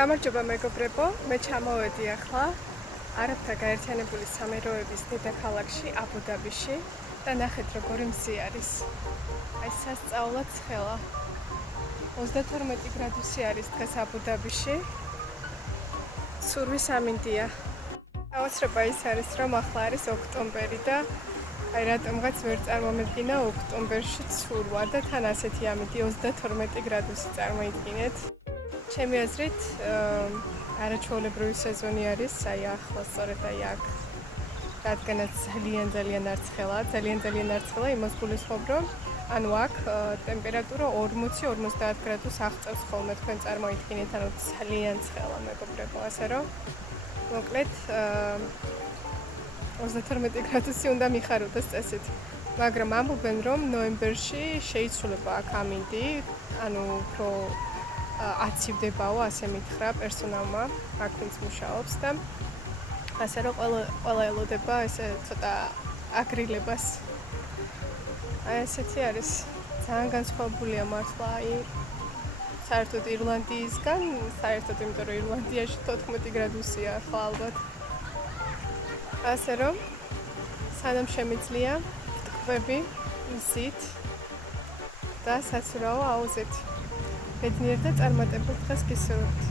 გამარჯობა მეგობრებო, მე ჩამოვედი ახლა არაბთა გაერთიანებული სამეფოების დედაქალაქში აბუ-დაბიში და ნახეთ როგორი მზი არის. აი სასწაულად ცხელა. 32 გრადუსი არის დღეს აბუ-დაბიში. სურვის ამინდია. აუცილებლად ის არის რომ ახლა არის ოქტომბერი და აი რატომღაც ვერ წარმომედგინა ოქტომბერში ცურვა და თან ასეთი ამინდი 32 გრადუსი წარმოიდგინეთ. ჩემი აზრით არაჩვეულებრივი სეზონი არის, აი ახლა სწორედ აი აქ, რადგანაც ძალიან არცხელა იმას გულისხმობ, რომ ანუ აქ ტემპერატურა 40-50 გრადუს აღწევს ხოლმე, თქვენ წარმოიდგინეთ, ანუ ძალიან ცხელა მეგობრებო, ასე რომ მოკლედ 32 გრადუსი უნდა მიხაროდეს წესით. მაგრამ ამბობენ, რომ ნოემბერში შეიცვლება აქ ამინდი, ანუ უფრო აცივდებაო, ასე მითხრა პერსონალმა, აქ ვინც მუშაობს და ასე რომ ყველა ელოდება ესე ცოტა აგრილებას. აი ესეთი არის. ძალიან განსხვავებულია მართლა, აი საერთოდ ირლანდიისგან, საერთოდ იმიტომ რომ ირლანდიაში 14 გრადუსია ახლა ალბათ. ასე რომ სანამ შემიძლია ვტყვები მზით და საცურაო აუზით. ბედნიერ და წარმატებულ დღეს გისურვებთ.